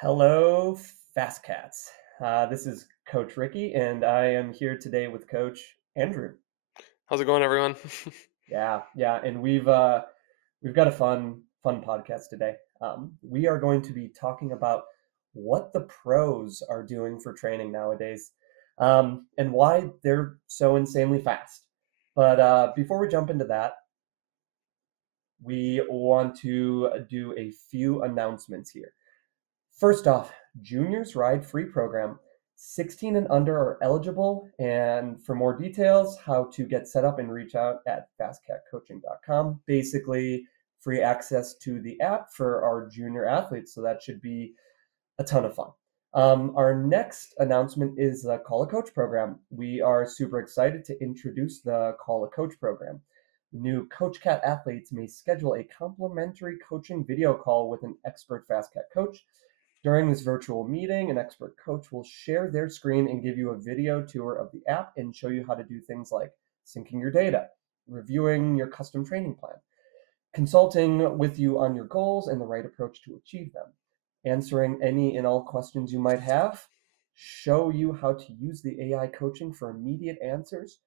Hello, FasCats. This is Coach Ricky, and I am here today with Coach Andrew. How's it going, everyone? Yeah, and we've got a fun podcast today. We are going to be talking about what the pros are doing for training nowadays, and why they're so insanely fast. But before we jump into that, we want to do a few announcements here. First off, Juniors Ride Free program. 16 and under are eligible. And for more details, how to get set up and reach out at fastcatcoaching.com. Basically, free access to the app for our junior athletes. So that should be a ton of fun. Our next announcement is the Call a Coach program. We are super excited to introduce the Call a Coach program. New CoachCat athletes may schedule a complimentary coaching video call with an expert FastCat coach. During this virtual meeting, an expert coach will share their screen and give you a video tour of the app and show you how to do things like syncing your data, reviewing your custom training plan, consulting with you on your goals and the right approach to achieve them, answering any and all questions you might have, show you how to use the AI coaching for immediate answers,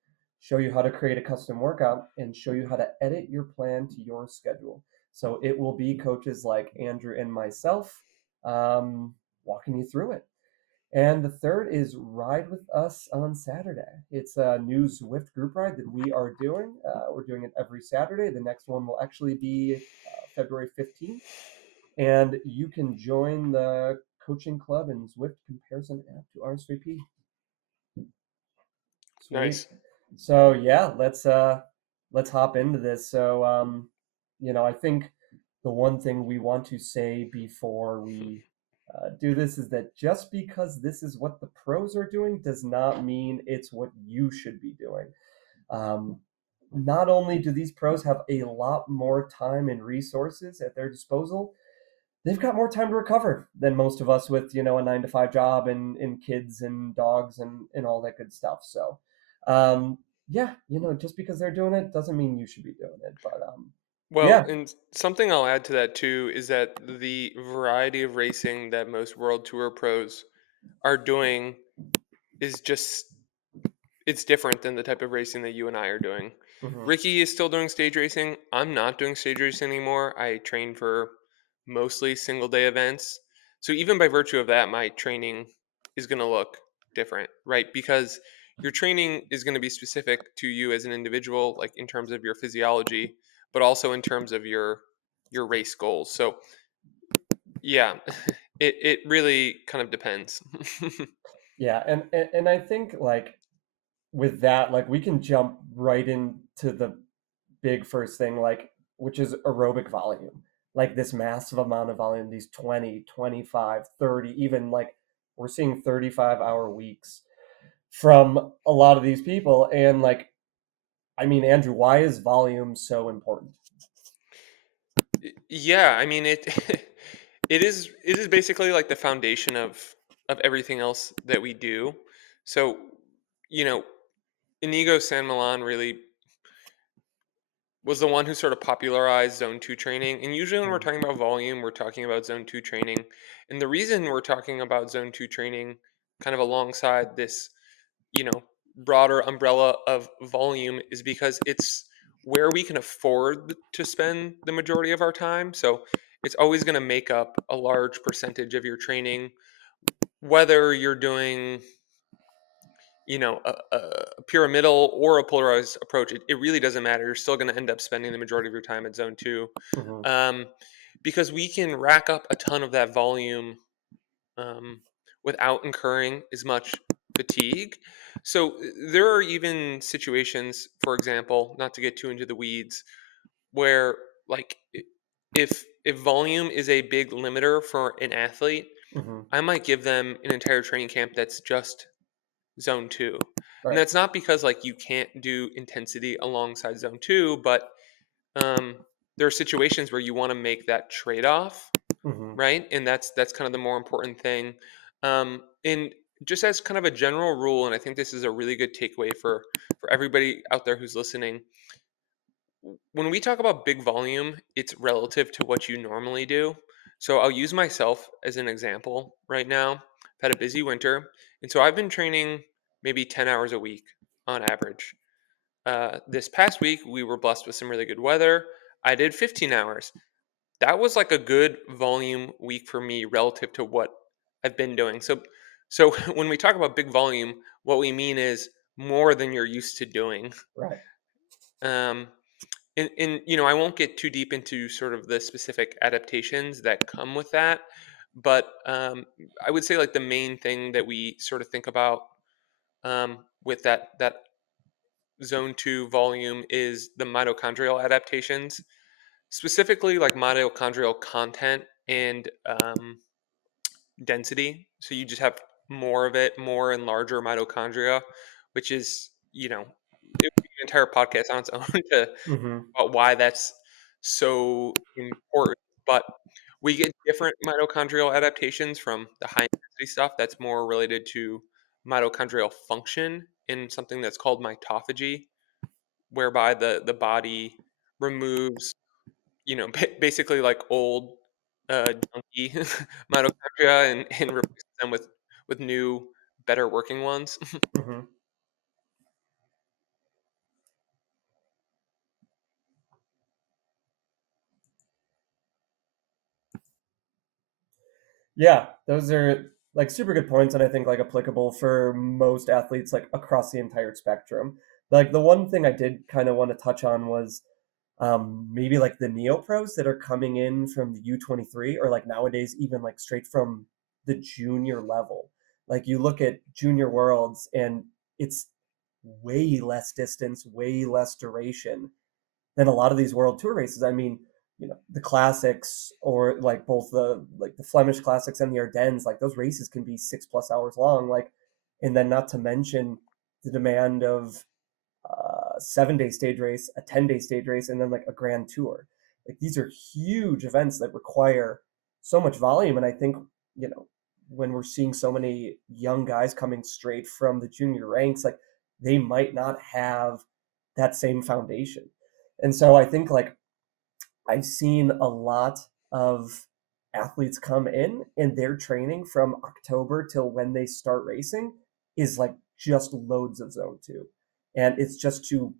show you how to create a custom workout, and show you how to edit your plan to your schedule. So it will be coaches like Andrew and myself walking you through it. And the third is Ride with Us on Saturday. It's a new Zwift group ride that we are doing. We're doing it every Saturday. The next one will actually be February 15th. And you can join the coaching club and Zwift comparison app to RSVP. Sweet. Nice. So yeah, let's hop into this. So I think the one thing we want to say before we do this is that just because this is what the pros are doing does not mean it's what you should be doing. Um, not only do these pros have a lot more time and resources at their disposal, they've got more time to recover than most of us with, a 9 to 5 job and kids and dogs and all that good stuff. So, yeah, just because they're doing it doesn't mean you should be doing it. But Well, yeah. and something I'll add to that too is that the variety of racing that most World Tour pros are doing is just it's different than the type of racing that you and I are doing. Mhm. Ricky is still doing stage racing. I'm not doing stage racing anymore. I train for mostly single day events. So even by virtue of that, my training is going to look different, right? Because your training is going to be specific to you as an individual, like in terms of your physiology, but also in terms of your race goals. So yeah, it really kind of depends. Yeah, and I think like with that, like we can jump right into the big first thing, like which is aerobic volume. Like this massive amount of volume, these 20, 25, 30, even like we're seeing 35-hour weeks from a lot of these people. And like, I mean, Andrew, why is volume so important? Yeah, I mean it it is basically like the foundation of everything else that we do. So, you know, Inigo San Milan really was the one who sort of popularized zone 2 training. And usually when we're Mm, talking about volume, we're talking about zone 2 training. And the reason we're talking about zone 2 training kind of alongside this, you know, broader umbrella of volume is because it's where we can afford to spend the majority of our time. So it's always going to make up a large percentage of your training, whether you're doing, a pyramidal or a polarized approach. It really doesn't matter. You're still going to end up spending the majority of your time at zone two, mhm. um, because we can rack up a ton of that volume um, without incurring as much fatigue. So there are even situations, for example, not to get too into the weeds, where like if volume is a big limiter for an athlete, Mhm. I might give them an entire training camp that's just zone 2. And Right. that's not because like you can't do intensity alongside zone 2, but um there are situations where you want to make that trade-off, Mhm. right? And that's kind of the more important thing. And just as kind of a general rule, and I think this is a really good takeaway for everybody out there who's listening, when we talk about big volume, it's relative to what you normally do. So I'll use myself as an example right now. I've had a busy winter, and so I've been training maybe 10 hours a week on average. This past week, we were blessed with some really good weather. I did 15 hours. That was like a good volume week for me relative to what I've been doing. So when we talk about big volume, what we mean is more than you're used to doing. Right. Um, and I won't get too deep into sort of the specific adaptations that come with that, but I would say like the main thing that we sort of think about with that zone two volume is the mitochondrial adaptations, specifically like mitochondrial content and density. So you just have more of it, more and larger mitochondria, which is, it would be an entire podcast on its own to Hmm. about why that's so important. But we get different mitochondrial adaptations from the high intensity stuff that's more related to mitochondrial function in something that's called mitophagy, whereby the body removes, basically like old junky mitochondria and replaces them with new, better working ones. Hmm. Yeah, those are like super good points, and I think like applicable for most athletes like across the entire spectrum. Like the one thing I did kind of want to touch on was maybe like the neo pros that are coming in from the U23 or like nowadays even like straight from the junior level. Like you look at junior worlds and it's way less distance, way less duration than a lot of these world tour races. I mean, the classics or like both the Flemish classics and the Ardennes, like those races can be 6+ hours long. Like, and then not to mention the demand of 7 day stage race, a 10 day stage race, and then like a grand tour. Like these are huge events that require so much volume. And I think, when we're seeing so many young guys coming straight from the junior ranks, like they might not have that same foundation. And so I think like I've seen a lot of athletes come in and their training from October till when they start racing is like just loads of zone two. And it's just to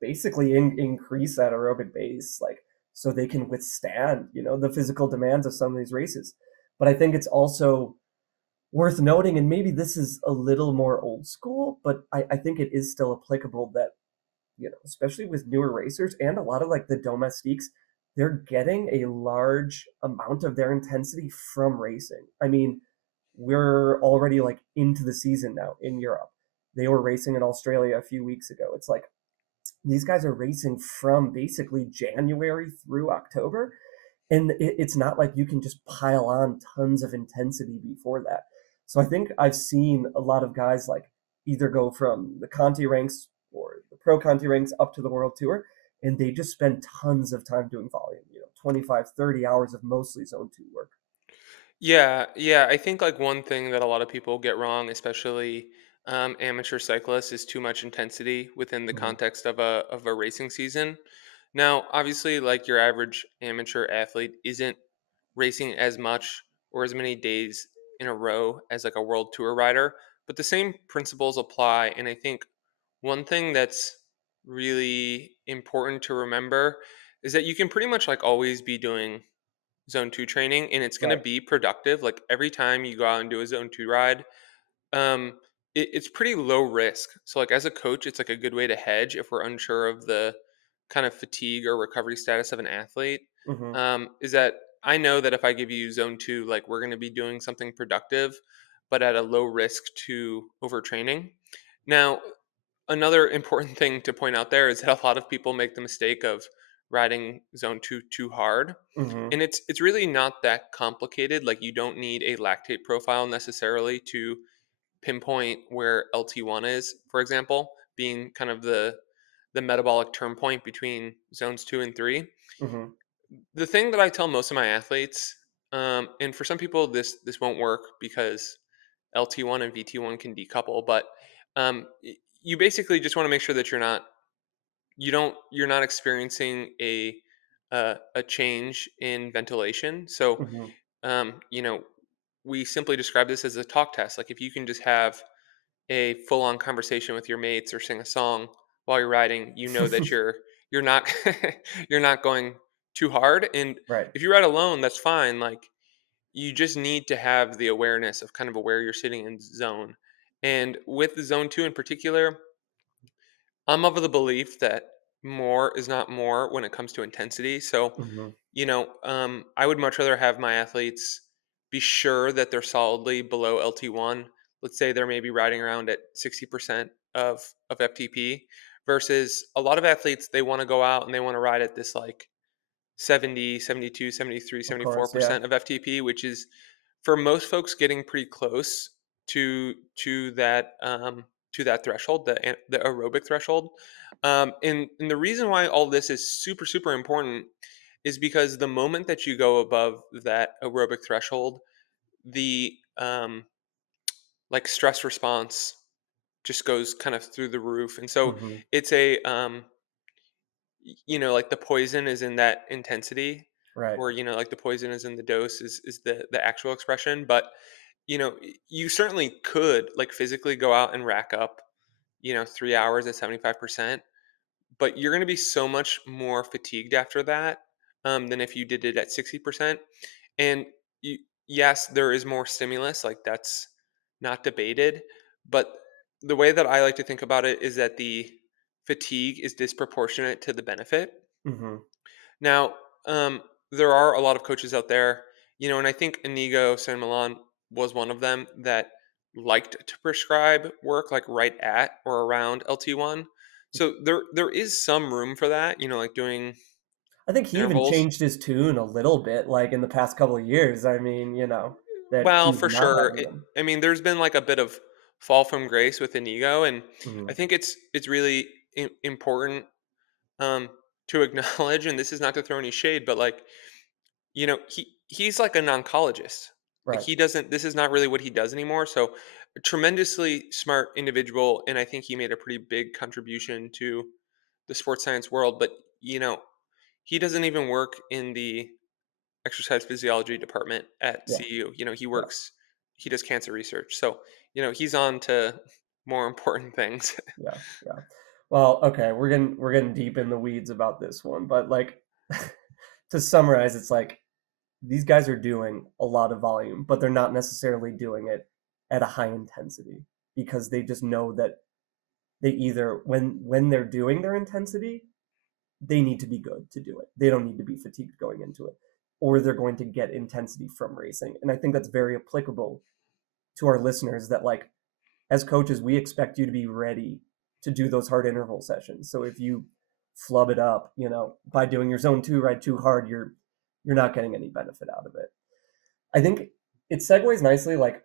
basically increase that aerobic base, like so they can withstand, the physical demands of some of these races. But I think it's also worth noting, and maybe this is a little more old school, but I think it is still applicable that especially with newer racers and a lot of like the domestiques, they're getting a large amount of their intensity from racing. I mean, we're already like into the season now in Europe. They were racing in Australia a few weeks ago. It's like these guys are racing from basically January through October. And it's not like you can just pile on tons of intensity before that. So I think I've seen a lot of guys like either go from the Conti ranks or the pro Conti ranks up to the World Tour, and they just spend tons of time doing volume, 25, 30 hours of mostly zone two work. Yeah, yeah. I think like one thing that a lot of people get wrong, especially amateur cyclists, is too much intensity within the Hmm. context of a racing season. Now, obviously, like your average amateur athlete isn't racing as much or as many days in a row as like a world tour rider, but the same principles apply. And I think one thing that's really important to remember is that you can pretty much like always be doing zone 2 training and it's going to Right. be productive. Like every time you go out and do a zone 2 ride, um it's pretty low risk. So like as a coach, it's like a good way to hedge if we're unsure of the kind of fatigue or recovery status of an athlete. Hmm. Is that I know that if I give you zone 2, like we're going to be doing something productive but at a low risk to overtraining. Now, another important thing to point out there is that a lot of people make the mistake of riding zone 2 too hard, Hmm. and it's really not that complicated. Like you don't need a lactate profile necessarily to pinpoint where LT1 is, for example, being kind of the metabolic turn point between zones 2 and 3. Hmm. The thing that I tell most of my athletes, and for some people this won't work because LT1 and VT1 can decouple, but you basically just want to make sure that you're not experiencing a a change in ventilation. So, Hmm. you know, we simply describe this as a talk test. Like if you can just have a full-on conversation with your mates or sing a song while you're riding, you know that you're not you're not going too hard. And Right. if you ride alone, that's fine. Like you just need to have the awareness of kind of where you're sitting in zone. And with the zone 2 in particular, I'm of the belief that more is not more when it comes to intensity. So, Hmm. I would much rather have my athletes be sure that they're solidly below LT1. Let's say they're maybe riding around at 60% of FTP versus a lot of athletes, they want to go out and they want to ride at this like 70, 72, 73, Of course. Yeah. 74% of FTP, which is for most folks getting pretty close to that threshold, the aerobic threshold. And the reason why all this is super super important is because the moment that you go above that aerobic threshold, the like stress response just goes kind of through the roof. And so Hmm. it's a like the poison is in that intensity, Right. or like the poison is in the dose is the actual expression. But you certainly could like physically go out and rack up 3 hours at 75%, but you're going to be so much more fatigued after that, than if you did it at 60%. And you, yes, there is more stimulus, like that's not debated, but the way that I like to think about it is that the fatigue is disproportionate to the benefit. Hmm. Now, there are a lot of coaches out there, and I think Inigo San Milan was one of them that liked to prescribe work like right at or around LT1. So there is some room for that, like doing I think he even intervals. changed his tune a little bit, like in the past couple of years. I mean, that Well, he's for not sure. having them. I mean, there's been like a bit of fall from grace with Inigo, and I Hmm. think it's really important, um, to acknowledge. And this is not to throw any shade, but like he's like an oncologist. Like Right. he doesn't. This is not really what he does anymore. So, a tremendously smart individual, and I think he made a pretty big contribution to the sports science world. But he doesn't even work in the exercise physiology department at Yeah. CU. He Yeah. works. He does cancer research. So he's on to more important things. Yeah. Yeah. Well, okay, we're getting deep in the weeds about this one, but like to summarize, it's like these guys are doing a lot of volume, but they're not necessarily doing it at a high intensity because they just know that they either when they're doing their intensity, they need to be good to do it. They don't need to be fatigued going into it, or they're going to get intensity from racing. And I think that's very applicable to our listeners that like as coaches, we expect you to be ready to do those hard interval sessions. So if you flub it up, by doing your zone 2 ride too hard, you're not getting any benefit out of it. I think it segues nicely like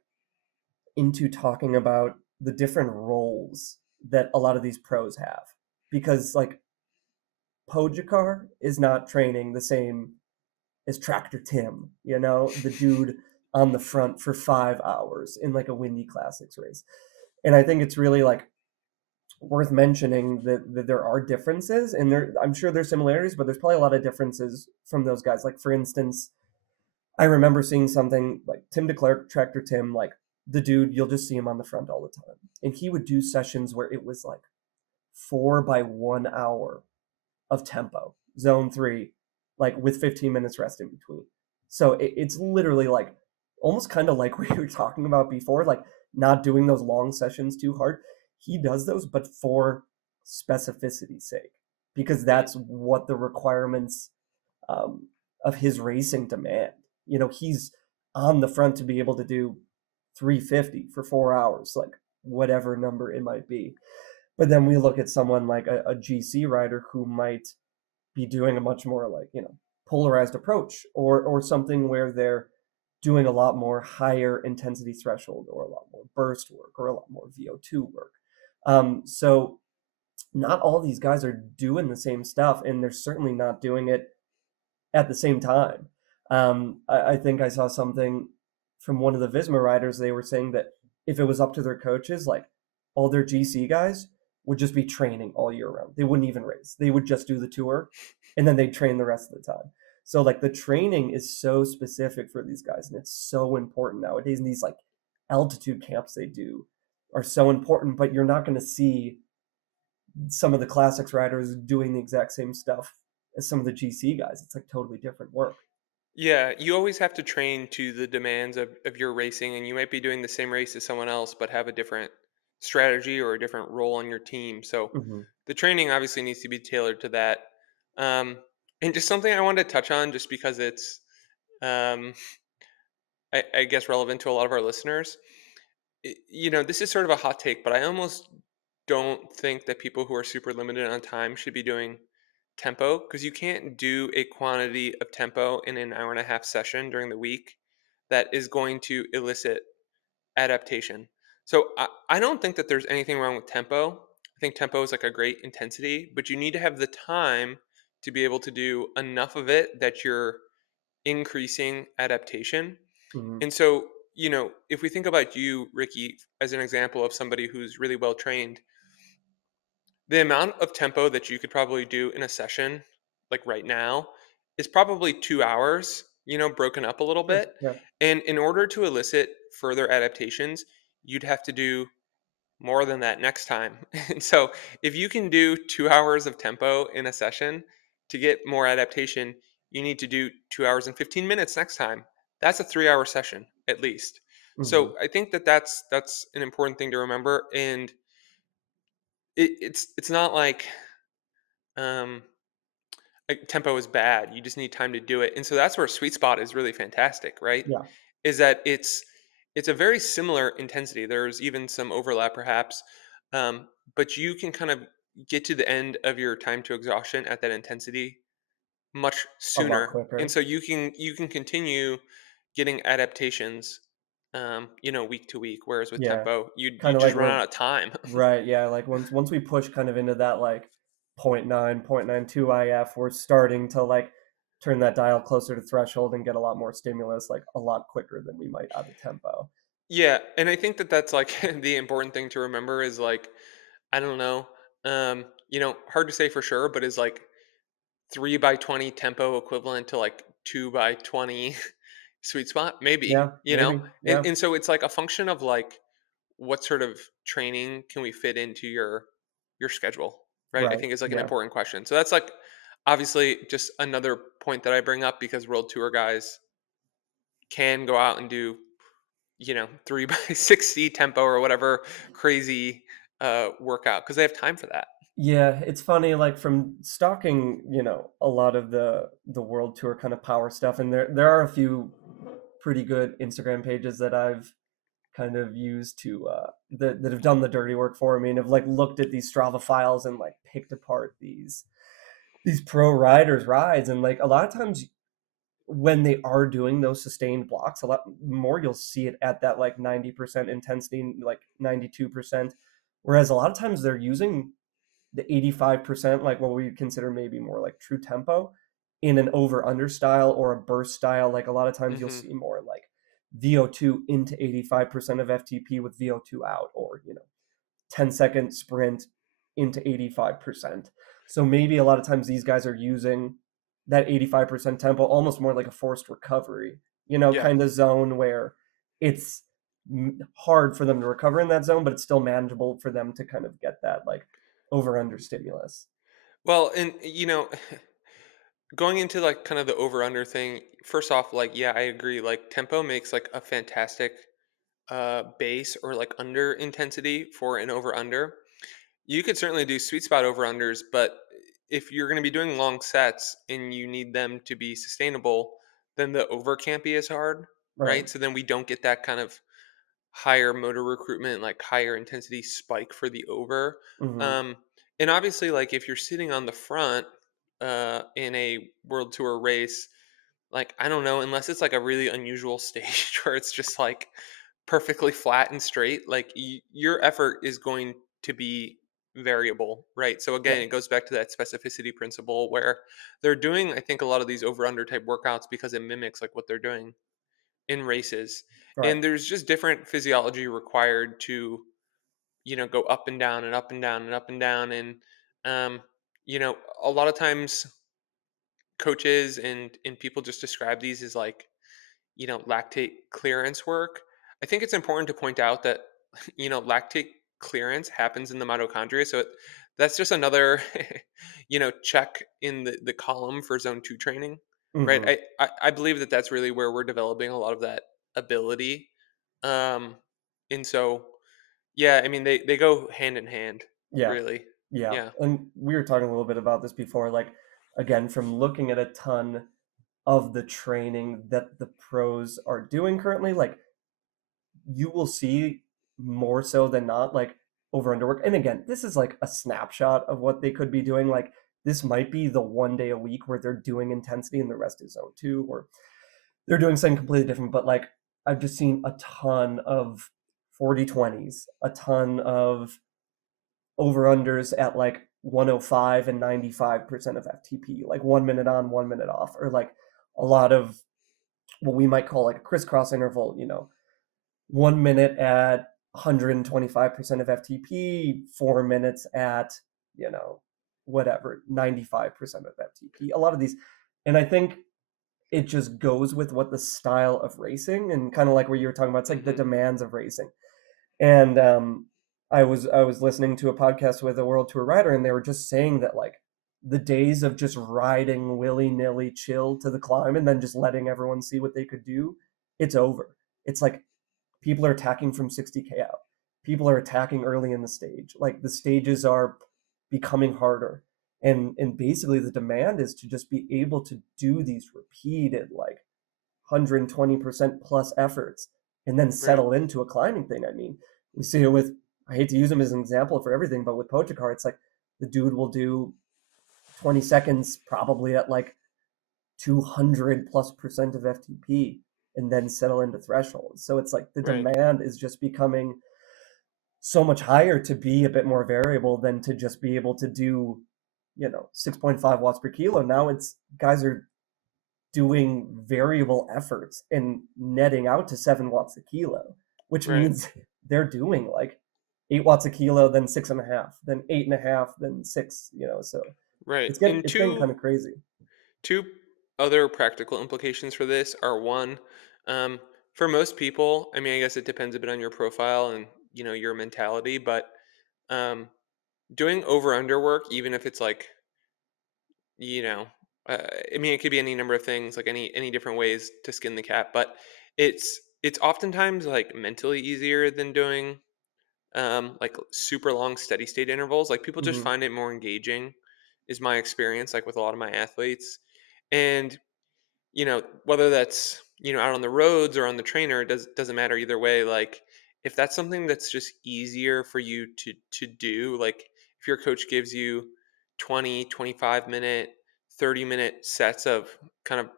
into talking about the different roles that a lot of these pros have because like Pogacar is not training the same as Tractor Tim, the dude on the front for 5 hours in like a Windy Classics race. And I think it's really like worth mentioning that there are differences and I'm sure there's similarities, but there's probably a lot of differences from those guys. Like for instance, I remember seeing something like Tim DeClerc, Tractor Tim, like the dude, you'll just see him on the front all the time. And he would do sessions where it was like 4 by 1 hour of tempo, zone 3, like with 15 minutes rest in between. So it's literally like almost kind of like what you were talking about before, like not doing those long sessions too hard. He does those, but for specificity's sake, because Mm. that's what the requirements um, of his racing demand. He's on the front to be able to do 350 for 4 hours, like whatever number it might be. But then we look at someone like a GC rider who might be doing a much more like, polarized approach or something where they're doing a lot more higher intensity threshold or a lot more burst work or a lot more VO2 work. So not all these guys are doing the same stuff, and they're certainly not doing it at the same time. I think I saw something from one of the Visma riders. They were saying that if it was up to their coaches, like all their GC guys would just be training all year round. They wouldn't even race. They would just do the tour and then they'd train the rest of the time. So like the training is so specific for these guys and it's so important nowadays. And these like altitude camps they do are so important, but you're not going to see some of the classics riders doing the exact same stuff as some of the GC guys. It's like totally different work. Yeah, you always have to train to the demands of your racing, and you might be doing the same race as someone else, but have a different strategy or a different role on your team. So Hmm. the training obviously needs to be tailored to that. Um, and just something I wanted to touch on, just because it's, um, I guess, relevant to a lot of our listeners. This is sort of a hot take, but I almost don't think that people who are super limited on time should be doing tempo, because you can't do a quantity of tempo in an hour and a half session during the week that is going to elicit adaptation. So I don't think that there's anything wrong with tempo. I think tempo is like a great intensity, but you need to have the time to be able to do enough of it that you're increasing adaptation. Hmm. And so, if we think about you, Ricky, as an example of somebody who's really well trained, the amount of tempo that you could probably do in a session, like right now, is probably 2 hours, broken up a little Sure. bit. Yeah. And in order to elicit further adaptations, you'd have to do more than that next time. And so, if you can do 2 hours of tempo in a session to get more adaptation, you need to do 2 hours and 15 minutes next time. That's a 3 hour session at least. Hmm. So I think that that's an important thing to remember. And it's not um, like tempo is bad. You just need time to do it. And so that's where sweet spot is really fantastic, right? Yeah. Is that it's a very similar intensity. There's even some overlap perhaps, but you can kind of get to the end of your time to exhaustion at that intensity much A lot sooner, and quicker. so you can continue getting adaptations, week to week. Whereas with Yeah. tempo, you Kind of like just run we're out of time. right. Yeah. Like once we push kind of into that like point 0.9, 0.92 IF, we're starting to like turn that dial closer to threshold and get a lot more stimulus like a lot quicker than we might out of tempo. Yeah, and I think that that's like the important thing to remember is like, I don't know, hard to say for sure, but is like 3 by 20 tempo equivalent to like 2 by 20 sweet spot? Maybe, Yeah, maybe. and Yeah. and so it's like a function of like what sort of training can we fit into your schedule, right? I Right. think is like an Yeah. important question. So that's like obviously just another point that I bring up because world tour guys can go out and do 3 by 60 tempo or whatever crazy workout because they have time for that. Yeah, it's funny, like from stalking, a lot of the world tour kind of power stuff, and there are a few pretty good Instagram pages that I've kind of used to that have done the dirty work for me and have like looked at these Strava files and like picked apart these pro riders rides, and like a lot of times when they are doing those sustained blocks, a lot more you'll see it at that like 90% intensity, like 92%, whereas a lot of times they're using the 85%, like what we consider maybe more like true tempo, in an over under style or a burst style. Like a lot of times you'll Hmm. see more like VO2 into 85% of FTP with VO2 out, or 10-second sprint into 85%. So maybe a lot of times these guys are using that 85% tempo almost more like a forced recovery, Yeah. kind of zone where it's hard for them to recover in that zone, but it's still manageable for them to kind of get that like over under stimulus. Well, and going into like kind of the over under thing, first off, like, yeah, I agree. Like tempo makes like a fantastic base or like under intensity for an over under. You could certainly do sweet spot over unders, but if you're going to be doing long sets and you need them to be sustainable, then the over can't be as hard, Right. right? So then we don't get that kind of higher motor recruitment, like higher intensity spike for the over. Hmm. Um, and obviously, like if you're sitting on the front in a world tour race, like I don't know, unless it's like a really unusual stage where it's just like perfectly flat and straight, like your effort is going to be variable, right? So Yeah. again, it goes back to that specificity principle where they're doing, I think, a lot of these over under type workouts because it mimics like what they're doing in races. Right. And there's just different physiology required to go up and down and up and down and up and down. And, um, a lot of times coaches and people just describe these as like, lactate clearance work. I think it's important to point out that, lactate clearance happens in the mitochondria. So that's just another, check in the column for zone two training, right? Hmm. I believe that that's really where we're developing a lot of that ability. Um, and so, yeah, I mean, they go hand in hand, Yeah, really. yeah. Yeah. And we were talking a little bit about this before, like again, from looking at a ton of the training that the pros are doing currently, like you will see more so than not, like over underwork. And again, this is like a snapshot of what they could be doing. Like this might be the 1 day a week where they're doing intensity and the rest is zone two, or they're doing something completely different. But like I've just seen a ton of 40/20s, a ton of over unders at like 105 and 95% of FTP, like 1 minute on, 1 minute off, or like a lot of what we might call like a crisscross interval, 1 minute at 125% of FTP, 4 minutes at, you know, whatever, 95% of FTP. A lot of these. And I think it just goes with what the style of racing and kind of like what you were talking about, it's like the Hmm. demands of racing. And I was listening to a podcast with a world tour rider, and they were just saying that like the days of just riding willy nilly chill to the climb and then just letting everyone see what they could do, it's over. It's like people are attacking from 60K out. People are attacking early in the stage. Like the stages are becoming harder. And basically the demand is to just be able to do these repeated like 120% plus efforts and then Right. settle into a climbing thing. I mean, we see it with, I hate to use him as an example for everything, but with Pochakar, it's like the dude will do 20 seconds probably at like 200 plus percent of FTP and then settle into thresholds. So it's like the Right. demand is just becoming so much higher to be a bit more variable than to just be able to do, 6.5 watts per kilo. Now it's guys are doing variable efforts and netting out to 7 watts a kilo, which Right. means they're doing like 8 watts a kilo, then 6.5, then 8.5, then six, so Right. it's getting And it's getting kind two of crazy. two other practical implications for this are one, um, for most people, I mean, I guess it depends a bit on your profile and your mentality, but um, doing over under work, even if it's like you know, I mean, it could be any number of things, like any different ways to skin the cat, but it's oftentimes like mentally easier than doing like super long steady state intervals. Like people just Hmm. find it more engaging, is my experience. Like with a lot of my athletes, and whether that's out on the roads or on the trainer, doesn't matter either way. Like if that's something that's just easier for you to do, like if your coach gives you 20, 25 minute, 30-minute sets of kind of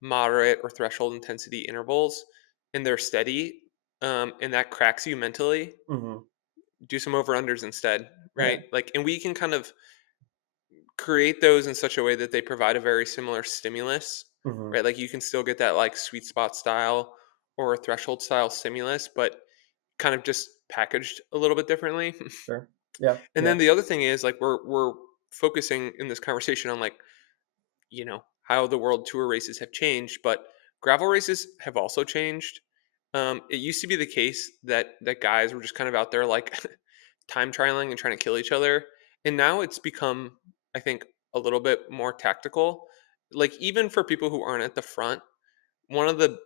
moderate or threshold intensity intervals and they're steady, and that cracks you mentally, Hmm. do some over unders instead, Yeah. right? Like, and we can kind of create those in such a way that they provide a very similar stimulus, Hmm. right? Like you can still get that like sweet spot style or threshold style stimulus, but kind of just packaged a little bit differently. Sure. Yeah. And Yeah. then the other thing is like we're focusing in this conversation on like how the world tour races have changed, but gravel races have also changed. It used to be the case that guys were just kind of out there like time trialing and trying to kill each other, and now it's become, I think, a little bit more tactical. Like even for people who aren't at the front, one of the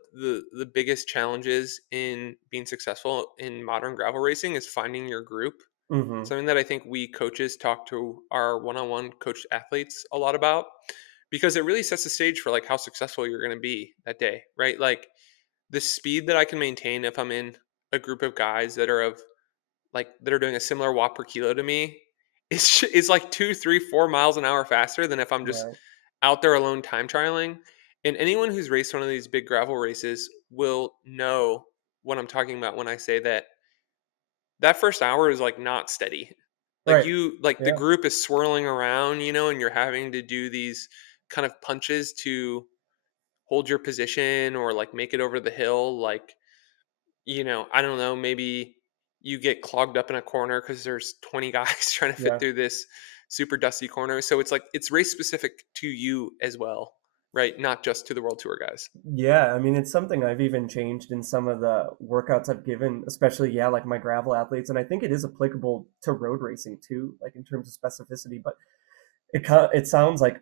biggest challenges in being successful in modern gravel racing is finding your group. Hmm. Something that I think we coaches talk to our one-on-one coached athletes a lot about, because it really sets the stage for like how successful you're going to be that day, right? Like the speed that I can maintain if I'm in a group of guys that are doing a similar watt per kilo to me is like 2, 3, 4 miles an hour faster than if I'm just Right. out there alone time trialing. And anyone who's raced one of these big gravel races will know what I'm talking about when I say that that first hour is like not steady. Like Right. the Yeah. group is swirling around, and you're having to do these kind of punches to hold your position or like make it over the hill. Like, I don't know, maybe you get clogged up in a corner because there's 20 guys trying to fit Yeah. through this super dusty corner. So it's like it's race specific to you as well, right? Not just to the World Tour guys. Yeah, I mean, it's something I've even changed in some of the workouts I've given, especially, yeah, like my gravel athletes. And I think it is applicable to road racing too, like in terms of specificity. But it sounds like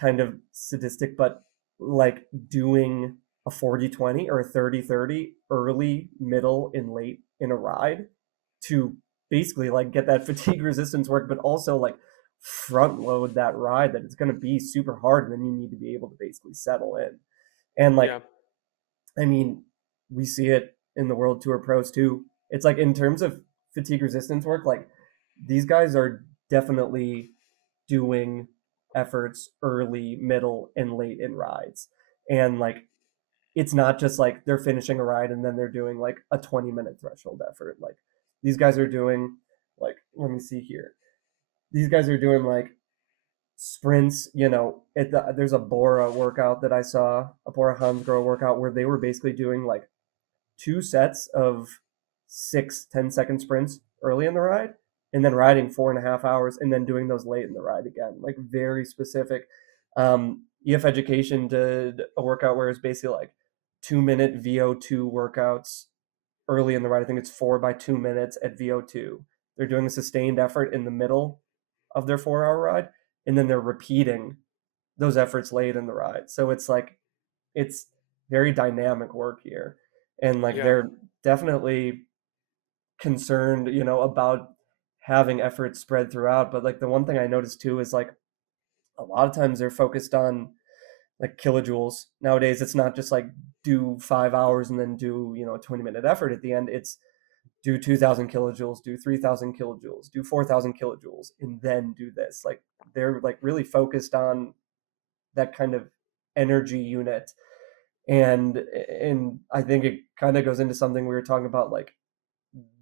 kind of sadistic, but like doing a 40-20 or a 30-30 early, middle, and late in a ride to basically like get that fatigue resistance work, but also like front load that ride that it's going to be super hard. And then you need to be able to basically settle in. And like, Yeah. I mean, we see it in the World Tour pros too. It's like in terms of fatigue resistance work, like these guys are definitely doing efforts early, middle, and late in rides. And like it's not just like they're finishing a ride and then they're doing like a 20-minute threshold effort. Like these guys are doing like let me see here. These guys are doing like sprints, there's a Bora workout that I saw, a Bora Hansgrohe workout where they were basically doing like two sets of 6 10-second sprints early in the ride and then riding 4.5 hours and then doing those late in the ride again, like very specific. EF Education did a workout where it's basically like 2-minute VO2 workouts early in the ride. I think it's 4 by 2 minutes at VO2. They're doing a sustained effort in the middle of their 4 hour ride, and then they're repeating those efforts late in the ride. So it's like it's very dynamic work here, and like Yeah. they're definitely concerned, about having effort spread throughout. But like the one thing I noticed too is like a lot of times they're focused on like kilojoules. Nowadays, it's not just like do 5 hours and then do a 20-minute effort at the end. It's do 2,000 kilojoules, do 3,000 kilojoules, do 4,000 kilojoules, and then do this. Like they're like really focused on that kind of energy unit. And I think it kind of goes into something we were talking about, like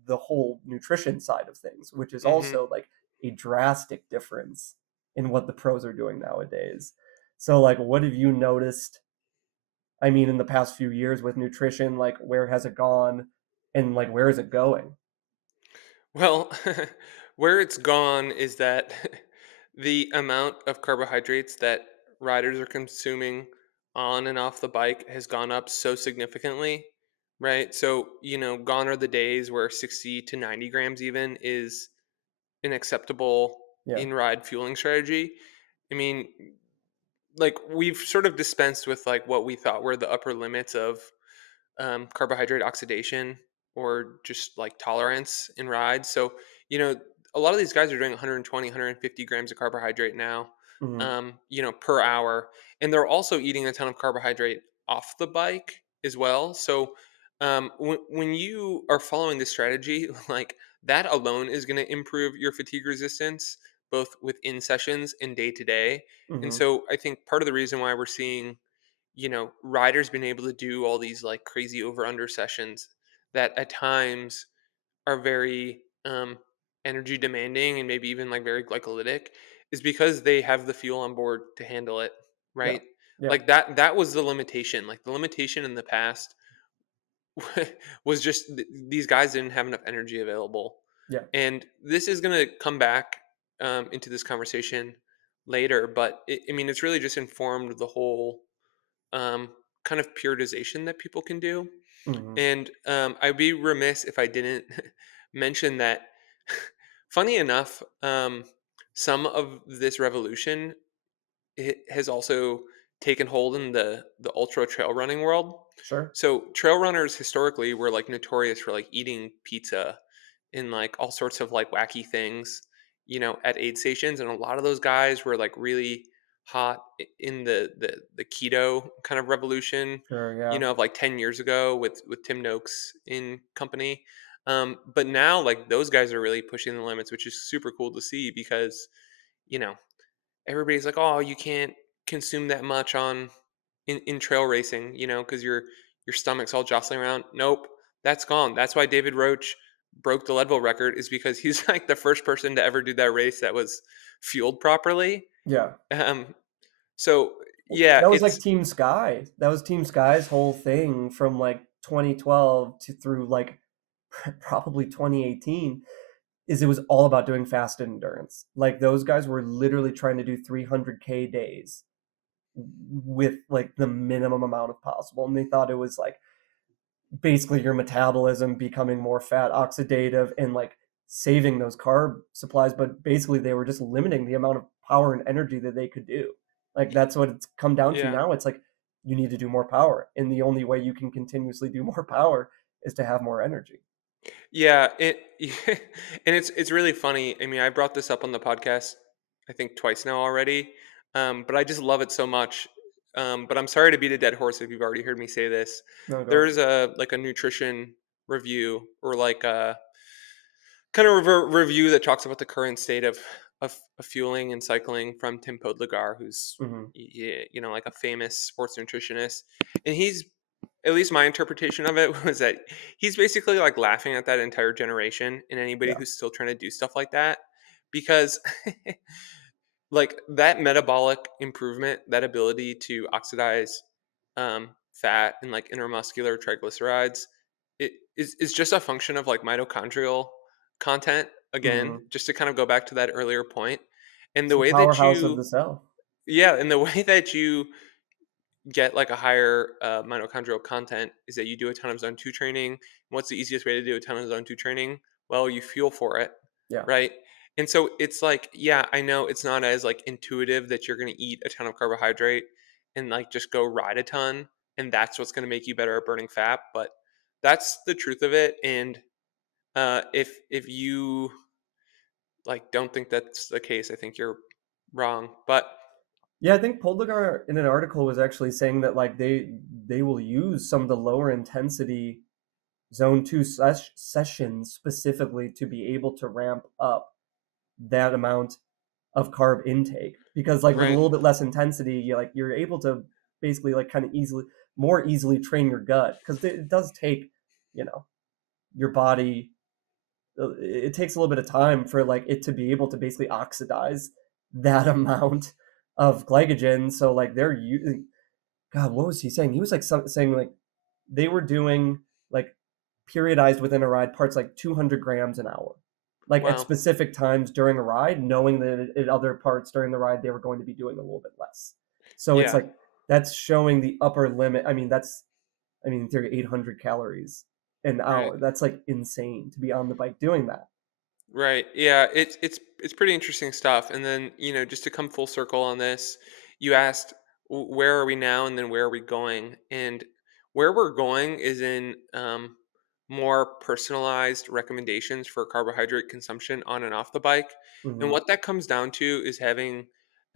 the whole nutrition side of things, which is Hmm. also like a drastic difference in what the pros are doing nowadays. So like what have you noticed, I mean, in the past few years with nutrition, like where has it gone and like where is it going? Well, where it's gone is that the amount of carbohydrates that riders are consuming on and off the bike has gone up so significantly, right? So, gone are the days where 60 to 90 grams even is an acceptable Yeah. in ride fueling strategy. I mean, like we've sort of dispensed with like what we thought were the upper limits of carbohydrate oxidation or just like tolerance in rides. So, you know, a lot of these guys are doing 120, 150 grams of carbohydrate now, Hmm. per hour. And they're also eating a ton of carbohydrate off the bike as well. So, when you are following this strategy, like that alone is going to improve your fatigue resistance, both within sessions and day to day. And Hmm. so I think part of the reason why we're seeing riders been able to do all these like crazy over under sessions that at times are very energy demanding and maybe even like very glycolytic is because they have the fuel on board to handle it, Yeah. right? Yeah. Like that was the limitation. Like the limitation in the past was just these guys didn't have enough energy available. Yeah. And this is going to come back into this conversation later, but I mean, it's really just informed the whole um, kind of periodization that people can do. Hmm. And I'd be remiss if I didn't mention that, funny enough, some of this revolution it has also taken hold in the ultra trail running world. Sure. So trail runners historically were like notorious for like eating pizza and like all sorts of like wacky things, at aid stations, and a lot of those guys were like really hot in the keto kind of revolution, Sure. Yeah. of like 10 years ago with Tim Noakes in company. But now like those guys are really pushing the limits, which is super cool to see because you know everybody's like, "Oh, you can't consume that much on in trail racing, because your stomach's all jostling around." Nope, that's gone. That's why David Roach broke the Leadville record is because he's like the first person to ever do that race that was fueled properly. Yeah. Um, so yeah, That was like it's Team Sky. That was Team Sky's whole thing from like 2012 to through like probably 2018, is it was all about doing fast endurance. Like those guys were literally trying to do 300K days with like the minimum amount of possible, and they thought it was like basically your metabolism becoming more fat oxidative and like saving those carb supplies, but basically they were just limiting the amount of power and energy that they could do. Like that's what it's come down to Yeah. now. It's like you need to do more power, and the only way you can continuously do more power is to have more energy. Yeah, and it's really funny. I mean, I brought this up on the podcast, I think twice now already, but I just love it so much. But I'm sorry to beat a dead horse if you've already heard me say this. No, go. There's a like a nutrition review or like a kind of review that talks about the current state of fueling and cycling from Tim Podlegar, who's Hmm. like a famous sports nutritionist, and he's at least my interpretation of it was that he's basically like laughing at that entire generation and anybody Yeah. who's still trying to do stuff like that because like that metabolic improvement, that ability to oxidize fat and like intermuscular triglycerides, it is just a function of like mitochondrial content. Again, Hmm. just to kind of go back to that earlier point, and It's the the way that powerhouse of you, the cell. yeah, and the way that you get like a higher mitochondrial content is that you do a ton of zone 2 training. And what's the easiest way to do a ton of zone 2 training? Well, you fuel for it, Yeah. right? And so it's like, yeah, I know it's not as like intuitive that you're going to eat a ton of carbohydrate and like just go ride a ton and that's what's going to make you better at burning fat, but that's the truth of it. And if you like don't think that's the case, I think you're wrong. But Yeah, I think Poldegar in an article was actually saying that like they will use some of the lower intensity zone 2 sessions specifically to be able to ramp up that amount of carb intake, because like with a right, little bit less intensity you're able to basically like kind of more easily train your gut, because it does take, you know, your body, it takes a little bit of time for like it to be able to basically oxidize that amount of glycogen. So like they're using, God, what was he saying? He was like saying like they were doing like periodized within a ride parts like 200 grams an hour, like at wow, specific times during a ride, knowing that at other parts during the ride they were going to be doing a little bit less. So it's yeah. like that's showing the upper limit. I mean, in theory 800 calories an Right. hour. That's like insane to be on the bike doing that. Right. Yeah, it's pretty interesting stuff. And then, just to come full circle on this, you asked where are we now and then where are we going? And where we're going is in more personalized recommendations for carbohydrate consumption on and off the bike. And Hmm. what that comes down to is having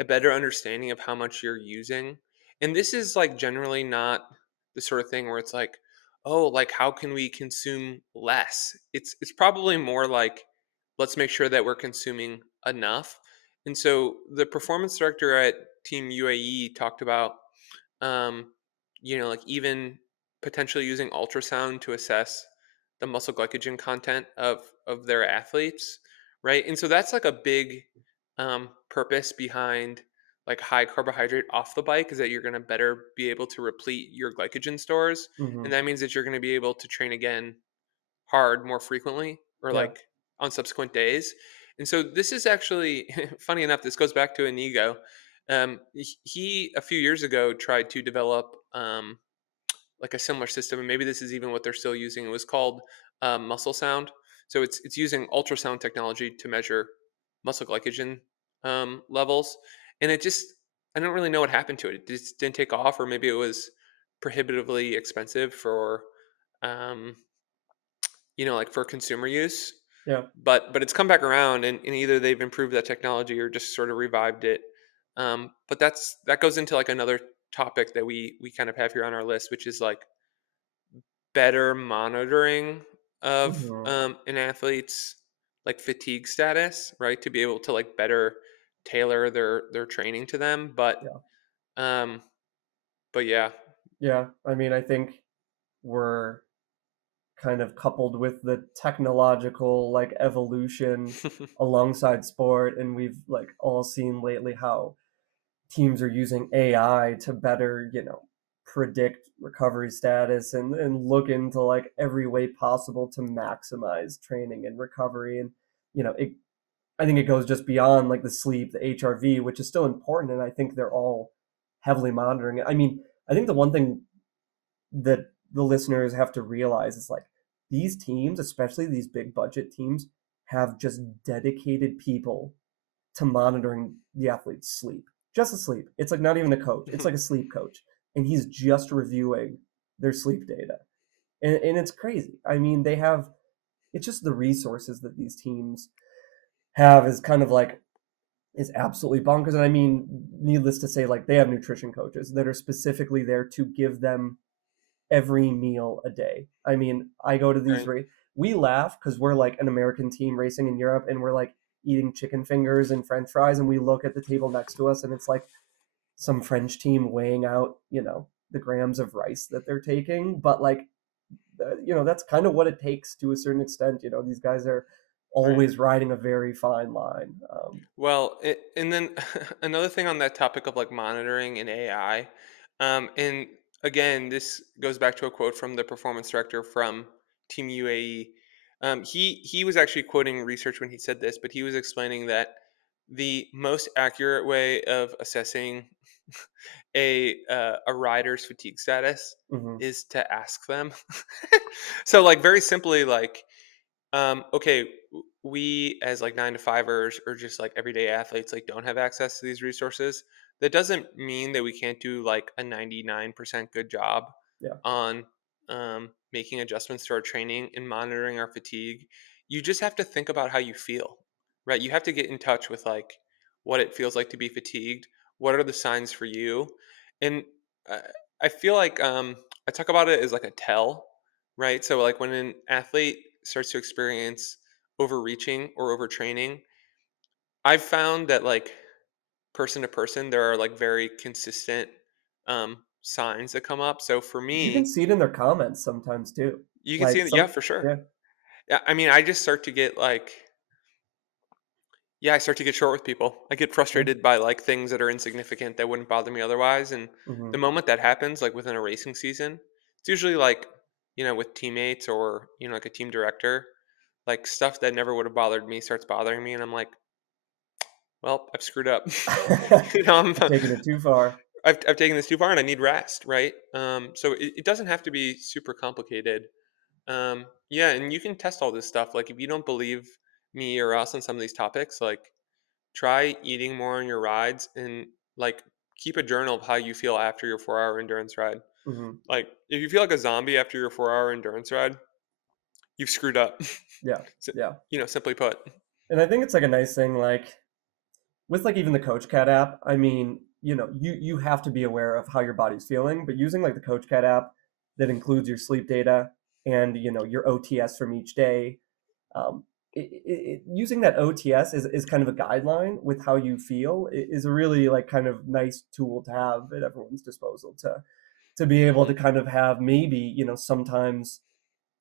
a better understanding of how much you're using. And this is like generally not the sort of thing where it's like, oh, like how can we consume less? It's probably more like let's make sure that we're consuming enough. And so the performance director at Team UAE talked about, um, like even potentially using ultrasound to assess the muscle glycogen content of their athletes, right? And so that's like a big purpose behind like high carbohydrate off the bike is that you're going to better be able to replete your glycogen stores, and Hmm. that means that you're going to be able to train again hard more frequently or Yeah. like on subsequent days. And so this is actually funny enough, this goes back to Inigo. He a few years ago tried to develop like a similar system, and maybe this is even what they're still using. It was called muscle sound. So it's using ultrasound technology to measure muscle glycogen levels, and it just I don't really know what happened to it. It just didn't take off, or maybe it was prohibitively expensive for um, like for consumer use. Yeah. But it's come back around, and either they've improved that technology or just sort of revived it. But that goes into like another topic that we kind of have here on our list, which is like better monitoring of Hmm. an athlete's like fatigue status, right? To be able to like better tailor their training to them. Yeah. Um, but yeah, Yeah. I mean, I think we're kind of coupled with the technological like evolution alongside sport, and we've like all seen lately how teams are using AI to better, predict recovery status and look into like every way possible to maximize training and recovery. And it, I think it goes just beyond like the sleep, the HRV, which is still important, and I think they're all heavily monitoring it. I mean, I think the one thing that the listeners have to realize is like these teams, especially these big budget teams, have just dedicated people to monitoring the athlete's sleep. Just a sleep. It's like not even a coach. It's like a sleep coach. And he's just reviewing their sleep data. And it's crazy. I mean, they have it's just the resources that these teams have is kind of like is absolutely bonkers. And I mean, needless to say, like they have nutrition coaches that are specifically there to give them every meal a day. I mean, I go to these Right. we laugh because we're like an American team racing in Europe and we're like eating chicken fingers and French fries, and we look at the table next to us and it's like some French team weighing out, the grams of rice that they're taking. But like, that's kind of what it takes to a certain extent. These guys are Right. always riding a very fine line. Well, and then another thing on that topic of like monitoring and AI, and again, this goes back to a quote from the performance director from Team UAE. He was actually quoting research when he said this, but he was explaining that the most accurate way of assessing a rider's fatigue status Hmm. is to ask them. So, like very simply, like okay, we as like 9 to 5ers or just like everyday athletes like don't have access to these resources. That doesn't mean that we can't do like a 99% good job Yeah. on making adjustments to our training and monitoring our fatigue. You just have to think about how you feel, right? You have to get in touch with like what it feels like to be fatigued. What are the signs for you? And I, I feel like I talk about it as like a tell, right? So like when an athlete starts to experience overreaching or overtraining, I've found that like person to person there are like very consistent signs that come up. So for You can me, see it in their comments sometimes too. you can see Like it, yeah, some, for sure. yeah. Yeah, I mean, I just start to get like yeah, I start to get short with people. I get Yeah. frustrated by like things that are insignificant that wouldn't bother me otherwise. And Hmm. the moment that happens, like within a racing season, it's usually like, with teammates or, like a team director, like stuff that never would have bothered me starts bothering me. And I'm like, well, I've screwed up. I'm, I've taken it too far. I've taken this too far and I need rest. Right. So it doesn't have to be super complicated. Yeah. And you can test all this stuff. Like if you don't believe me or us on some of these topics, like, try eating more on your rides and like keep a journal of how you feel after your 4 hour endurance ride. Hmm. Like if you feel like a zombie after your 4 hour endurance ride, you've screwed up. Yeah. Si- Yeah. Simply put. And I think it's like a nice thing, like with like even the Coach Cat app. I mean, you have to be aware of how your body's feeling, but using like the Coach Cat app that includes your sleep data and your OTS from each day, um, using that OTS is kind of a guideline with how you feel is a really like kind of nice tool to have at everyone's disposal to be able to Hmm. kind of have maybe sometimes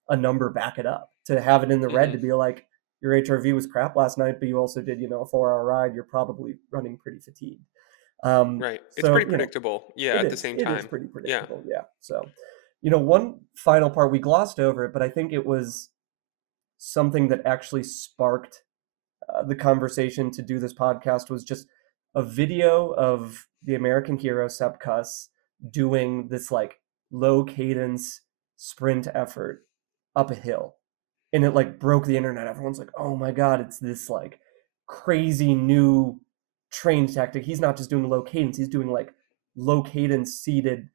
a number back it up, to have it in the red, Hmm. to be like your HRV was crap last night, but you also did a 4 hour ride. You're probably running pretty fatigued. Right. It's So pretty predictable. Yeah. At the same it is time. pretty Yeah. predictable. Yeah. So, one final part we glossed over it, but I think it was something that actually sparked the conversation to do this podcast was just a video of the American hero Sepp Kuss doing this like low cadence sprint effort up a hill, and it like broke the internet. Everyone's like, "Oh my god, it's this like crazy new train tactic. He's not just doing low cadence; he's doing like low cadence seated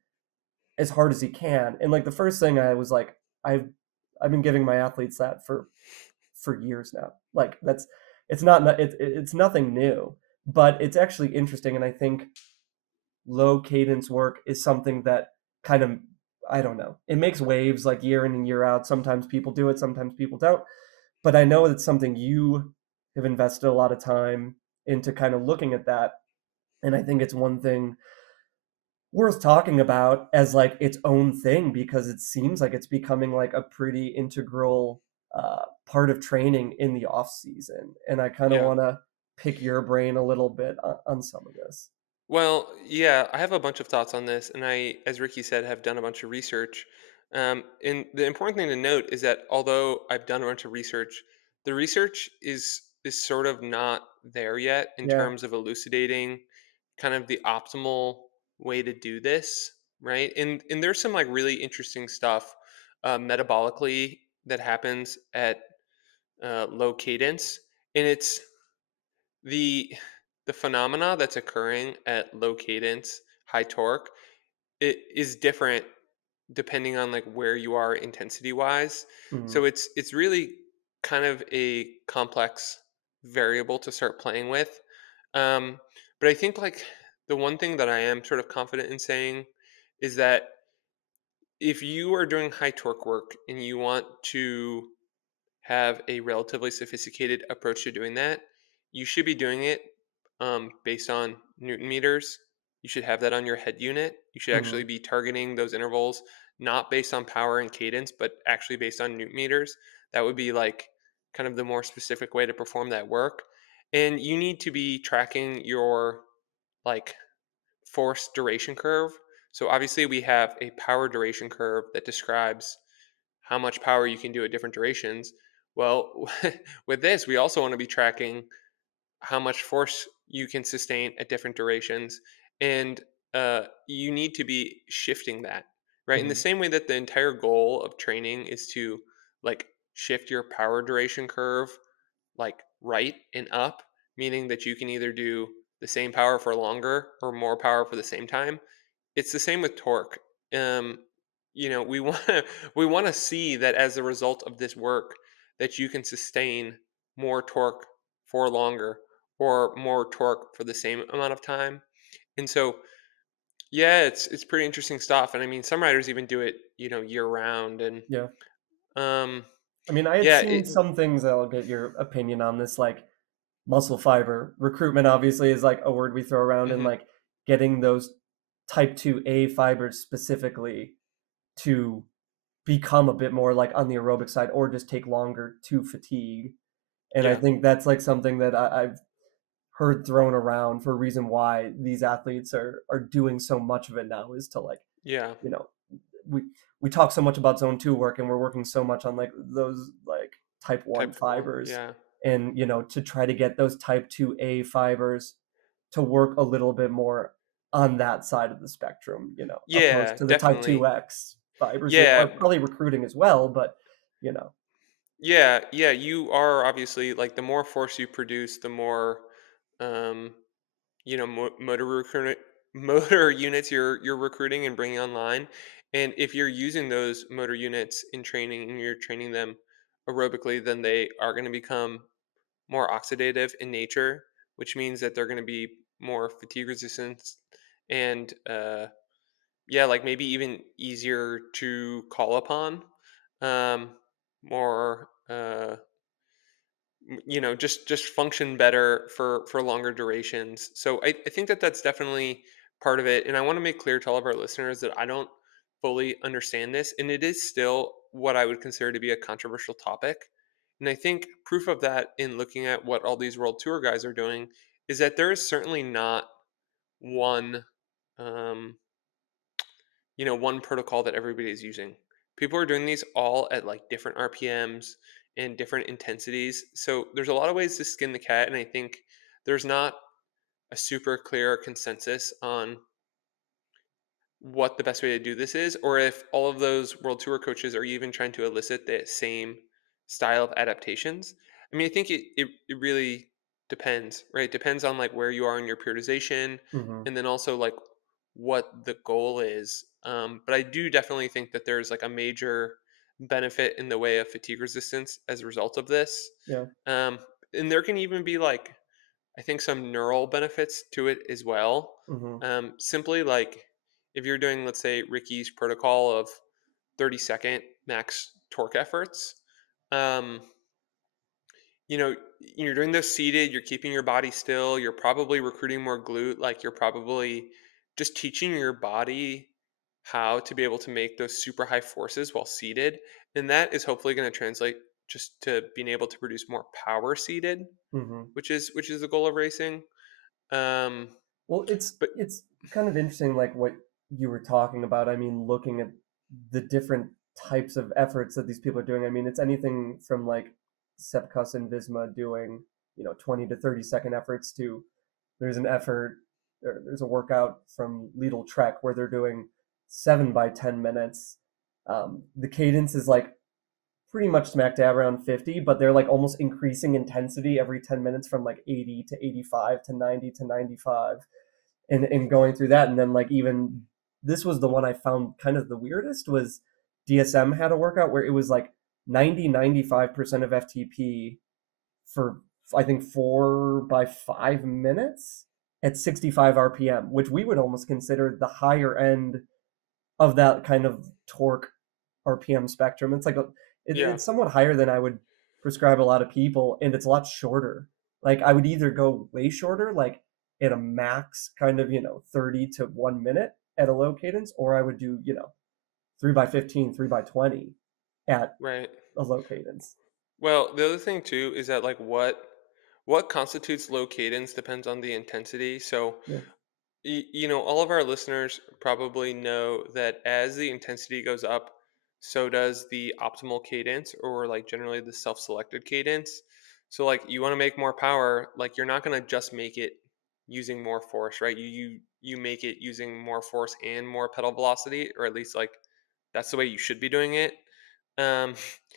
as hard as he can." And like the first thing I was like, I've been giving my athletes that for years now. Like it's not it's nothing new, but it's actually interesting, and I think low cadence work is something that kind of, I don't know, it makes waves like year in and year out. Sometimes people do it, sometimes people don't, but I know it's something you have invested a lot of time into kind of looking at that, and I think it's one thing worth talking about as like its own thing because it seems like it's becoming like a pretty integral part of training in the off season, and I kind of Yeah. want to pick your brain a little bit on some of this. Well, yeah, I have a bunch of thoughts on this, and as Ricky said, have done a bunch of research. And the important thing to note is that although I've done a bunch of research, the research is sort of not there yet in Yeah, terms of elucidating kind of the optimal way to do this, right? And there's some like really interesting stuff metabolically that happens at low cadence, and it's the the phenomena that's occurring at low cadence, high torque, it is different depending on like where you are intensity wise. mhm, So it's really kind of a complex variable to start playing with. Um, but I think like the one thing that I am sort of confident in saying is that if you are doing high torque work and you want to have a relatively sophisticated approach to doing that, you should be doing it based on Newton meters. You should have that on your head unit. You should actually mhm, be targeting those intervals not based on power and cadence, but actually based on Newton meters. That would be like kind of the more specific way to perform that work. And you need to be tracking your like force duration curve. So obviously we have a power duration curve that describes how much power you can do at different durations. Well, with this, we also want to be tracking how much force you can sustain at different durations. And you need to be shifting that, right? In the mhm, same way that the entire goal of training is to like shift your power duration curve like right and up, meaning that you can either do the same power for longer or more power for the same time. It's the same with torque. Um, we want to we want to see that as a result of this work, that you can sustain more torque for longer or more torque for the same amount of time. And so, yeah, it's pretty interesting stuff. And I mean, some riders even do it, year round. And yeah. um, I mean, I had yeah, seen some things that I'll get your opinion on this, like muscle fiber recruitment obviously is like a word we throw around, and mhm, like getting those type 2A fibers specifically to become a bit more like on the aerobic side or just take longer to fatigue. And I yeah, think that's like something that I've heard thrown around for a reason why these athletes are doing so much of it now is to like, yeah, you know, we we talk so much about zone 2 work and we're working so much on like those like type 1 type 4, fibers, yeah, and to try to get those type 2A fibers to work a little bit more on that side of the spectrum, opposed yeah, to the type definitely, 2X fibers that are yeah. probably recruiting as well, but you know. Yeah, yeah, you are obviously like the more force you produce, the more um, motor units you're recruiting and bringing online. And if you're using those motor units in training and you're training them aerobically, then they are going to become more oxidative in nature, which means that they're going to be more fatigue resistant and yeah, like maybe even easier to call upon. More just function better for longer durations. So I think that that's definitely part of it, and I want to make clear to all of our listeners that I don't fully understand this, and it is still what I would consider to be a controversial topic. And I think proof of that in looking at what all these world tour guys are doing is that there is certainly not one um, one protocol that everybody is using. People are doing these all at like different RPMs and different intensities. So there's a lot of ways to skin the cat, and I think there's not a super clear consensus on what the best way to do this is, or if all of those world tour coaches are even trying to elicit the same style of adaptations. I mean, I think it really depends, right? It depends on like where you are in your periodization, Mhm. and then also like what the goal is. But I do definitely think that there's like a major benefit in the way of fatigue resistance as a result of this. Yeah. Um, and there can even be like I think some neural benefits to it as well. Mhm. Simply like if you're doing, let's say, Ricky's protocol of 30-second max torque efforts, um, you're doing those seated, you're keeping your body still, you're probably recruiting more glute, like you're probably just teaching your body how to be able to make those super high forces while seated. And that is hopefully going to translate just to being able to produce more power seated, Mhm. which is the goal of racing. Um, Well, But it's kind of interesting, like what you were talking about. I mean, looking at the different types of efforts that these people are doing. I mean, it's anything from like Sepkus and Visma doing, 20 to 30-second efforts to there's an effort or there's a workout from Lidl Trek where they're doing 7 by 10 minutes. The cadence is like pretty much smack dab around 50, but they're like almost increasing intensity every 10 minutes from like 80 to 85 to 90 to 95 and going through that. And then like even this was the one I found kind of the weirdest was DSM had a workout where it was like 90-95% of FTP for I think 4 by 5 minutes at 65 RPM, which we would almost consider the higher end of that kind of torque RPM spectrum. It's like yeah, it's somewhat higher than I would prescribe a lot of people, and it's a lot shorter. Like I would either go way shorter, like at a max kind of 30 to 1 minute at a low cadence, or I would do 3 by 15, 3 by 20 at right. a low cadence. Well, the other thing too is that like what constitutes low cadence depends on the intensity. So Yeah. all of our listeners probably know that as the intensity goes up, so does the optimal cadence, or like generally the self-selected cadence. So like you want to make more power, like you're not going to just make it using more force, right? You make it using more force and more pedal velocity, or at least like that's the way you should be doing it. Um,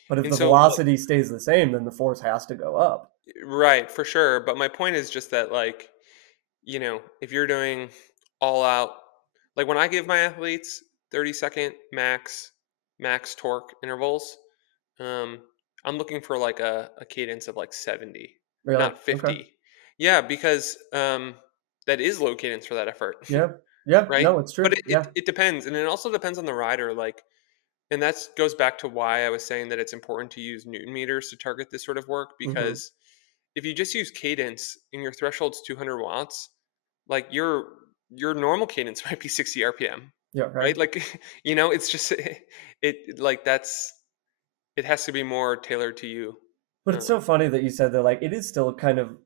But if and the so velocity stays the same, then the force has to go up. right, for sure. But my point is just that like if you're doing all out, like when I give my athletes 30-second max torque intervals, um, I'm looking for like a cadence of like 70, Really? not Okay. 50. Yeah, because that is low cadence for that effort, Yeah. Yeah. right? No, it's But true. Yeah. it depends. And it also depends on the rider. Like, and that goes back to why I was saying that it's important to use Newton meters to target this sort of work, Hmm. because if you just use cadence and your threshold's 200 watts, like your normal cadence might be 60 RPM, Yeah. right? Right. Like, it's just it like that's it has to be more tailored to you. But it's so Um, funny that you said that. Like, it is still kind of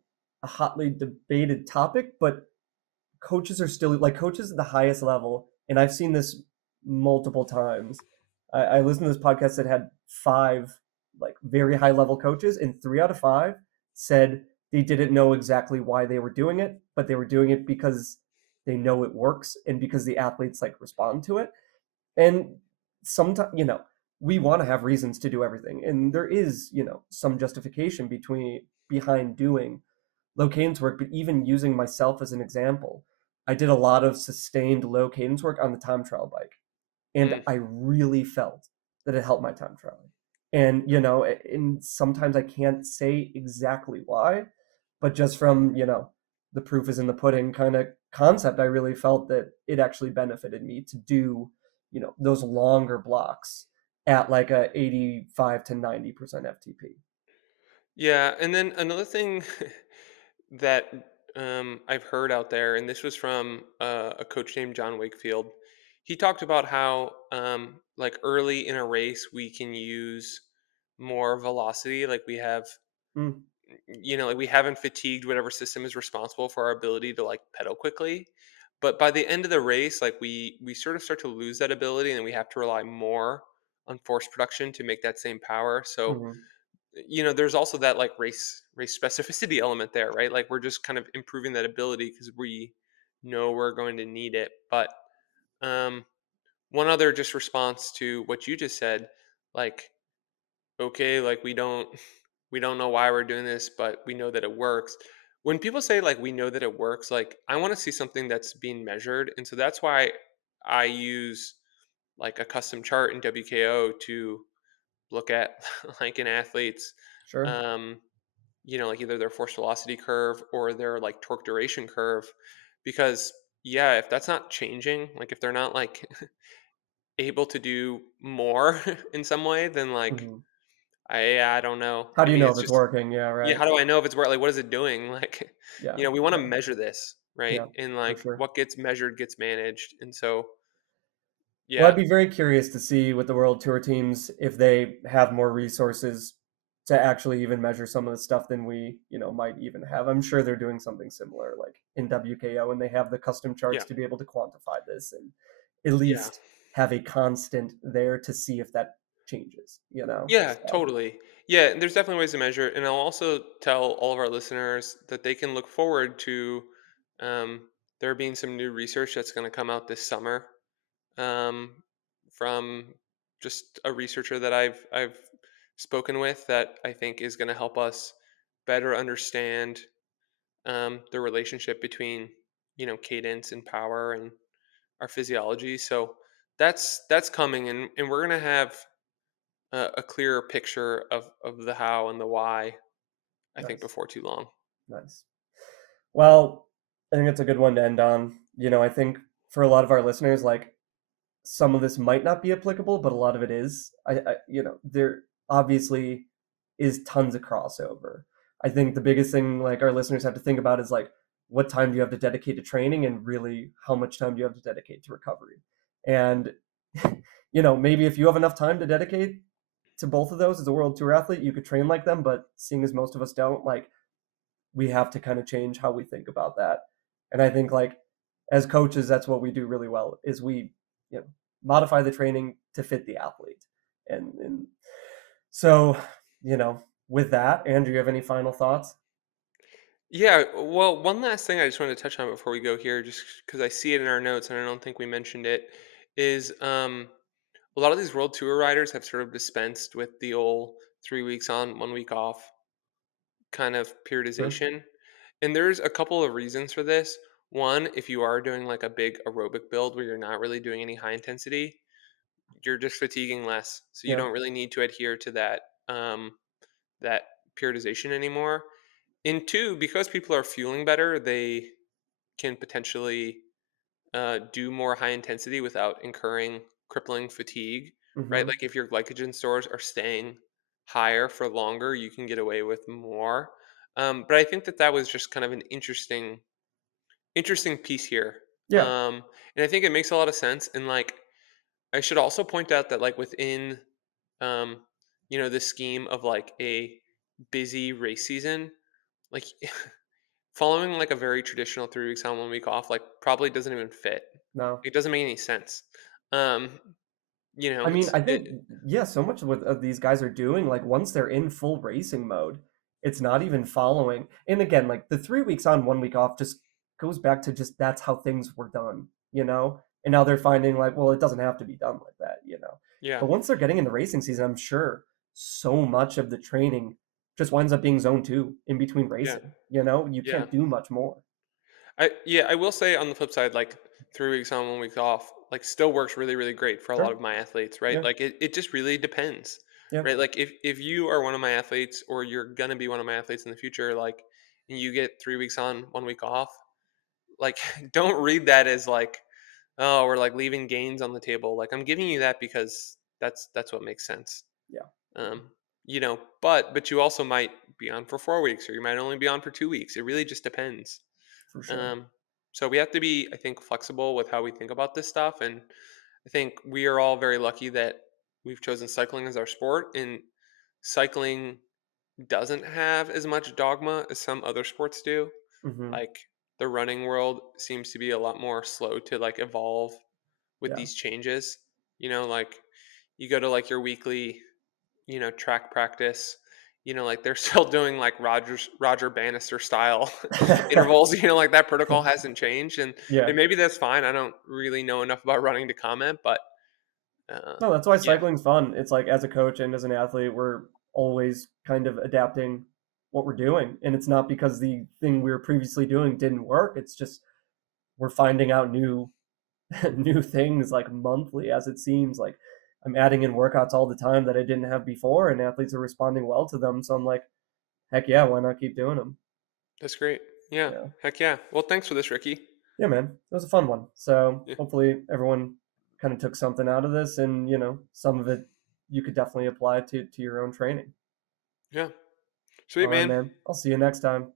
a hotly debated topic, but coaches are still like coaches at the highest level, and I've seen this multiple times. I listened to this podcast that had five like very high level coaches, and 3 out of 5 said they didn't know exactly why they were doing it, but they were doing it because they know it works and because the athletes like respond to it. And sometimes, we want to have reasons to do everything, and there is, some justification behind doing low cadence work, but even using myself as an example, I did a lot of sustained low cadence work on the time trial bike. And mm, I really felt that it helped my time trialing. And, and sometimes I can't say exactly why, but just from, the proof is in the pudding kind of concept, I really felt that it actually benefited me to do, those longer blocks at like a 85 to 90% FTP. yeah, and then another thing that I've heard out there, and this was from a coach named John Wakefield. He talked about how, like early in a race, we can use more velocity. Like we have, Mm, like we haven't fatigued whatever system is responsible for our ability to like pedal quickly. But by the end of the race, like we sort of start to lose that ability, and we have to rely more on force production to make that same power. So mhm. there's also that like race specificity element there, right? Like we're just kind of improving that ability because we know we're going to need it. But um one other just response to what you just said, like, okay, like we don't know why we're doing this, but we know that it works. When people say like we know that it works, like I want to see something that's being measured. And so that's why I use like a custom chart in WKO to look at like an athlete's Sure. um like either their force velocity curve or their like torque duration curve, because yeah, if that's not changing, like if they're not like able to do more in some way, then like Mhm. I don't know. How I do you mean, know if it's it's just working? Yeah, yeah, right. how do I know if it's work? Like what is it doing? Like Yeah, we want to yeah, measure this, right? yeah, And for like sure. what gets measured gets managed. And so Well, yeah. I'd be very curious to see with the World Tour teams if they have more resources to actually even measure some of the stuff than we, might even have. I'm sure they're doing something similar, like in WKO, and they have the custom charts Yeah. to be able to quantify this and at Yeah. least have a constant there to see if that changes, Yeah, So, totally. Yeah, and there's definitely ways to measure it. And I'll also tell all of our listeners that they can look forward to there being some new research that's going to come out this summer um, from just a researcher that I've spoken with that I think is going to help us better understand the relationship between cadence and power and our physiology. So that's coming, and we're going to have a clearer picture of the how and the why, I think, nice, before too long. nice. Well, I think it's a good one to end on. I think for a lot of our listeners, like some of this might not be applicable, but a lot of it is. There obviously is tons of crossover. I think the biggest thing like our listeners have to think about is like what time do you have to dedicate to training and really how much time do you have to dedicate to recovery. And maybe if you have enough time to dedicate to both of those as a world tour athlete, you could train like them, but seeing as most of us don't, like we have to kind of change how we think about that. And I think like as coaches, that's what we do really well is we, you know, modify the training to fit the athlete. And so, with that, Andrew, you have any final thoughts? Yeah, well, one last thing I just wanted to touch on before we go here, just because I see it in our notes and I don't think we mentioned it, is a lot of these world tour riders have sort of dispensed with the old 3 weeks on, 1 week off kind of Sure. periodization. And there's a couple of reasons for this. One, if you are doing like a big aerobic build where you're not really doing any high intensity, you're just fatiguing less. So you Yeah. don't really need to adhere to that periodization anymore. And two, because people are fueling better, they can potentially do more high intensity without incurring crippling fatigue, right? Mm-hmm. Like if your glycogen stores are staying higher for longer, you can get away with more. But I think that was just kind of an interesting piece here. Yeah. And I think it makes a lot of sense. And like, I should also point out that like within, um, the scheme of like a busy race season, like following like a very traditional 3 weeks on, 1 week off, like probably doesn't even fit. No. It doesn't make any sense. Um, I mean, it's I think yeah, so much of what these guys are doing, like once they're in full racing mode, it's not even following. And again, like the 3 weeks on, 1 week off, just goes back to just that's how things were done, And now they're finding like, well, it doesn't have to be done like that. yeah, But once they're getting in the racing season, I'm sure so much of the training just winds up being zone two in between yeah, racing. You yeah. can't do much more. I will say on the flip side, like 3 weeks on, 1 week off, like still works really, really great for a lot Sure. of my athletes, right? Yeah. Like it just really depends, Yeah. right? Like if you are one of my athletes or you're gonna be one of my athletes in the future, like and you get 3 weeks on, 1 week off, like don't read that as like, oh, we're like leaving gains on the table. Like I'm giving you that because that's what makes sense. Yeah. Yeah. Um, but you also might be on for 4 weeks or you might only be on for 2 weeks. It really just depends. For sure. Um, so we have to be, I think, flexible with how we think about this stuff. And I think we are all very lucky that we've chosen cycling as our sport. And cycling doesn't have as much dogma as some other sports do. Hmm. Like the running world seems to be a lot more slow to like evolve with Yeah. these changes. Like you go to like your weekly track practice, like they're still doing like Roger Bannister style intervals, like that protocol hasn't changed. And Yeah. maybe that's fine. I don't really know enough about running to comment, but No, that's why yeah, cycling's fun. It's like as a coach and as an athlete, we're always kind of adapting what we're doing. And it's not because the thing we were previously doing didn't work. It's just we're finding out new new things like monthly as it seems. Like I'm adding in workouts all the time that I didn't have before and athletes are responding well to them. So I'm like, heck yeah, why not keep doing them? that's great. Yeah, Yeah. heck yeah. Well, thanks for this, Ricky. Yeah, man. It was a fun one. So Yeah, hopefully everyone kind of took something out of this and, some of it you could definitely apply to your own training. yeah. All Sweet right, man. man. I'll see you next time.